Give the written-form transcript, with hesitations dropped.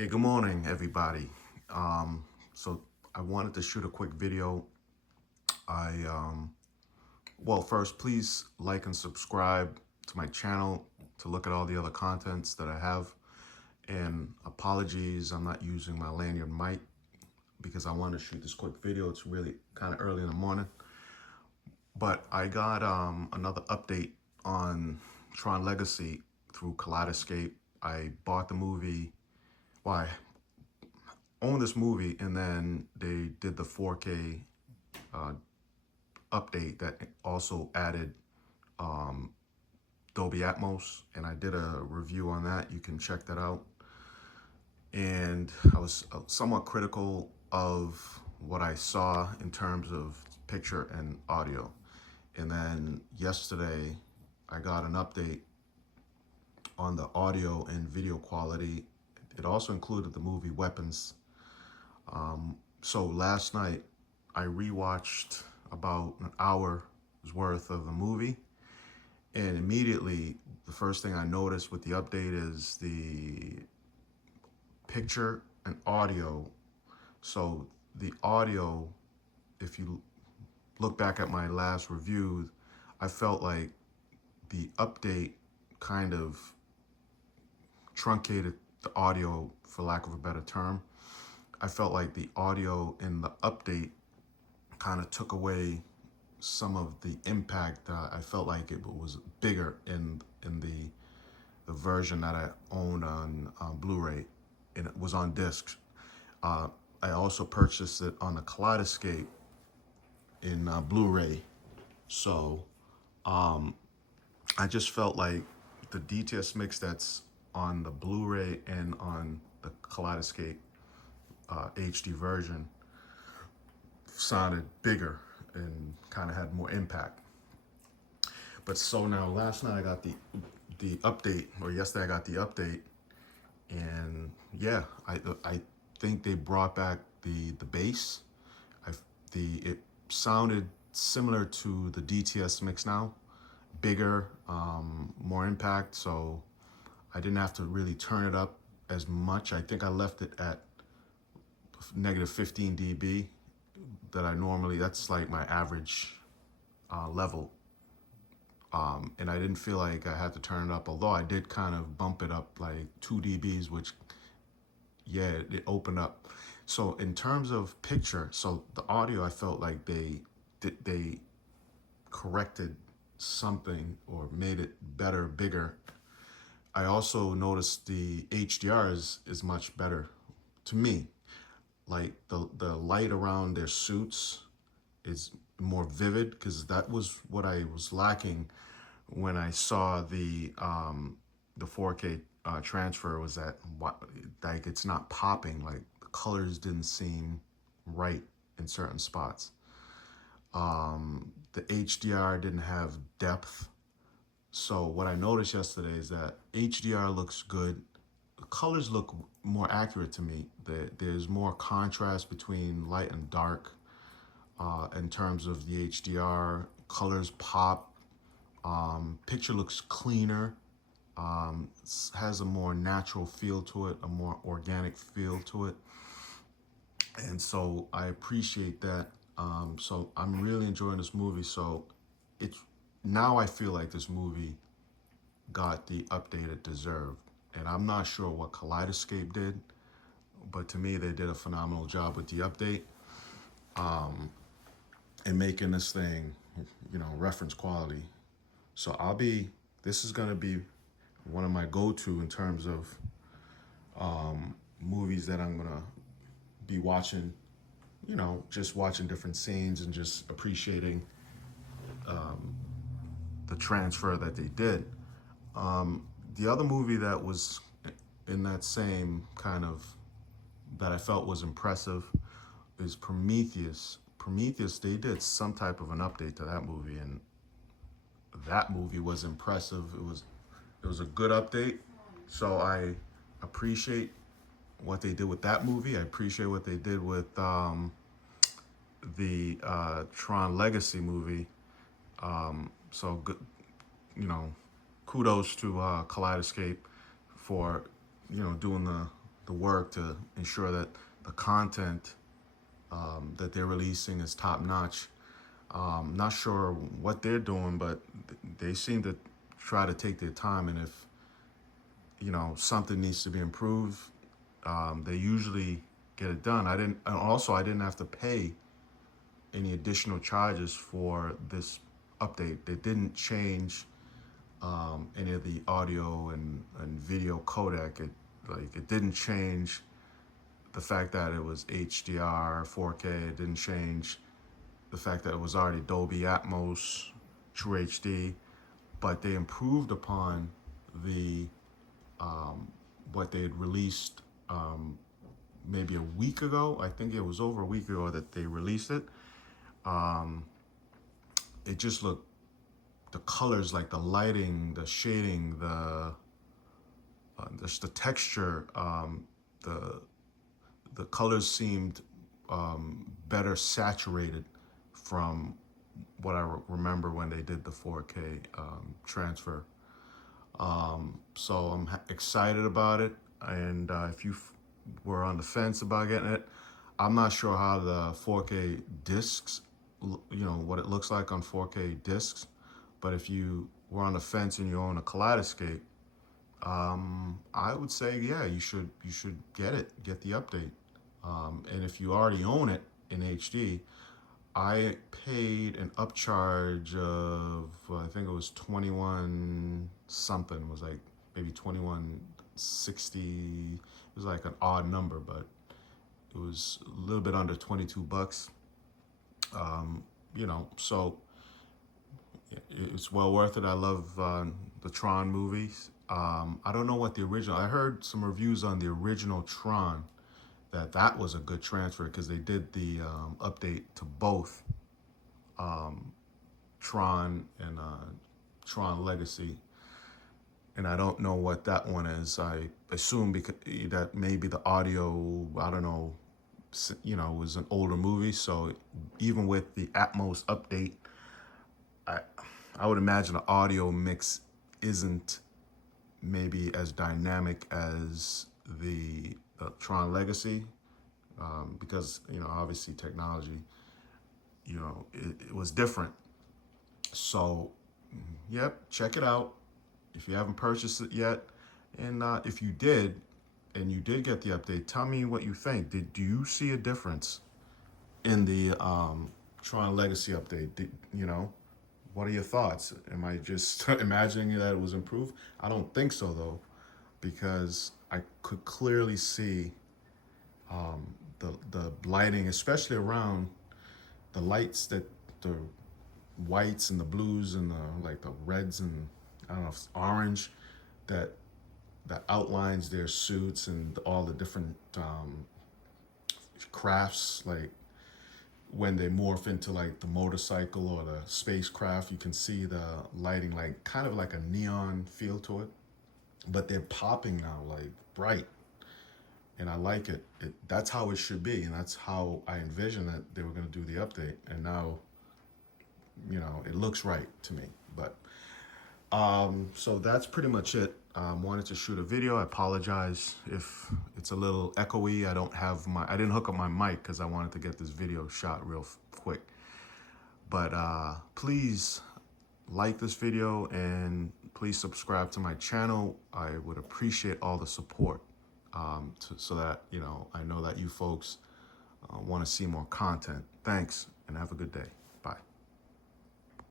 Hey, good morning, everybody. So I wanted to shoot a quick video. Well, first, please like and subscribe to my channel to look at all the other contents that I have. And apologies, I'm not using my lanyard mic because I want to shoot this quick video. It's really kind of early in the morning. But I got another update on Tron Legacy through Kaleidescape. I bought the movie. Why? Own this movie, and then they did the 4K update that also added Dolby Atmos, and I did a review on that. You can check that out. And I was somewhat critical of what I saw in terms of picture and audio. And then yesterday, I got an update on the audio and video quality. It also included the movie Weapons. So last night, I rewatched about an hour's worth of the movie, and immediately the first thing I noticed with the update is the picture and audio. So the audio, if you look back at my last review, I felt like the update kind of truncated the audio, for lack of a better term. I felt like the audio in the update kind of took away some of the impact. I felt like it was bigger in the version that I owned on Blu-ray, and it was on disc. I also purchased it on the Kaleidescape in Blu-ray. So I just felt like the DTS mix that's on the Blu-ray and on the Kaleidescape HD version sounded bigger and kind of had more impact. But so now last night I got the update, or yesterday I got the update, and yeah, I think they brought back the bass. It sounded similar to the DTS mix now, bigger, more impact. So I didn't have to really turn it up as much. I think I left it at negative 15 dB that I normally, that's like my average level. And I didn't feel like I had to turn it up, although I did kind of bump it up like 2 dBs, which, yeah, it opened up. So in terms of picture, so the audio, I felt like they corrected something or made it better, bigger. I also noticed the HDR is much better to me. Like the light around their suits is more vivid, because that was what I was lacking when I saw the 4K transfer, was that like it's not popping, like the colors didn't seem right in certain spots. The HDR didn't have depth. So what I noticed yesterday is that HDR looks good. The colors look more accurate to me. There's more contrast between light and dark in terms of the HDR. Colors pop. Picture looks cleaner. Has a more natural feel to it, a more organic feel to it. And so I appreciate that. So I'm really enjoying this movie. So it's now I feel like this movie got the update it deserved. And I'm not sure what Kaleidescape did, but to me, they did a phenomenal job with the update and making this thing, reference quality. So this is gonna be one of my go-to in terms of movies that I'm gonna be watching, just watching different scenes and just appreciating the transfer that they did. The other movie that was in that same kind of, that I felt was impressive, is Prometheus. Prometheus, they did some type of an update to that movie, and that movie was impressive. It was a good update. So I appreciate what they did with that movie. I appreciate what they did with the Tron Legacy movie. So good, kudos to Kaleidescape for doing the the work to ensure that the content that they're releasing is top notch. Not sure what they're doing, but they seem to try to take their time. And if something needs to be improved, they usually get it done. I didn't have to pay any additional charges for this update. They didn't change any of the audio and video codec. It didn't change the fact that it was HDR 4K. It didn't change the fact that it was already Dolby Atmos True HD, but they improved upon the what they had released maybe a week ago. I think it was over a week ago that they released it. It just looked, the colors, like the lighting, the shading, just the texture, the colors seemed better saturated from what I remember when they did the 4K transfer. So I'm excited about it. And if you were on the fence about getting it, I'm not sure how the 4K discs, what it looks like on 4K discs. But if you were on the fence and you own a Kaleidescape, I would say, yeah, you should get the update. And if you already own it in HD, I paid an upcharge of, I think it was 21 something. It was like maybe 2160. It was like an odd number, but it was a little bit under 22 bucks. So it's well worth it. I love the Tron movies. I don't know what the original, I heard some reviews on the original Tron that was a good transfer, because they did the update to both Tron and Tron Legacy. And I don't know what that one is. I assume that maybe the audio, I don't know, was an older movie. So even with the Atmos update, I would imagine the audio mix isn't maybe as dynamic as the Tron Legacy, because obviously technology, it was different. So, yep, check it out if you haven't purchased it yet, and if you did, and you did get the update, tell me what you think. Do you see a difference in the Tron Legacy update? What are your thoughts? Am I just imagining that it was improved? I don't think so, though, because I could clearly see the lighting, especially around the lights, that the whites and the blues and the reds and I don't know if it's orange, that outlines their suits and all the different crafts. Like when they morph into like the motorcycle or the spacecraft, you can see the lighting, like kind of like a neon feel to it, but they're popping now, like bright. And I like it. That's how it should be, and that's how I envisioned that they were going to do the update. And now, it looks right to me. But so that's pretty much it. Wanted to shoot a video. I apologize if it's a little echoey. I didn't hook up my mic because I wanted to get this video shot real quick. But please like this video and please subscribe to my channel. I would appreciate all the support, so that I know that you folks want to see more content. Thanks, and have a good day. Bye.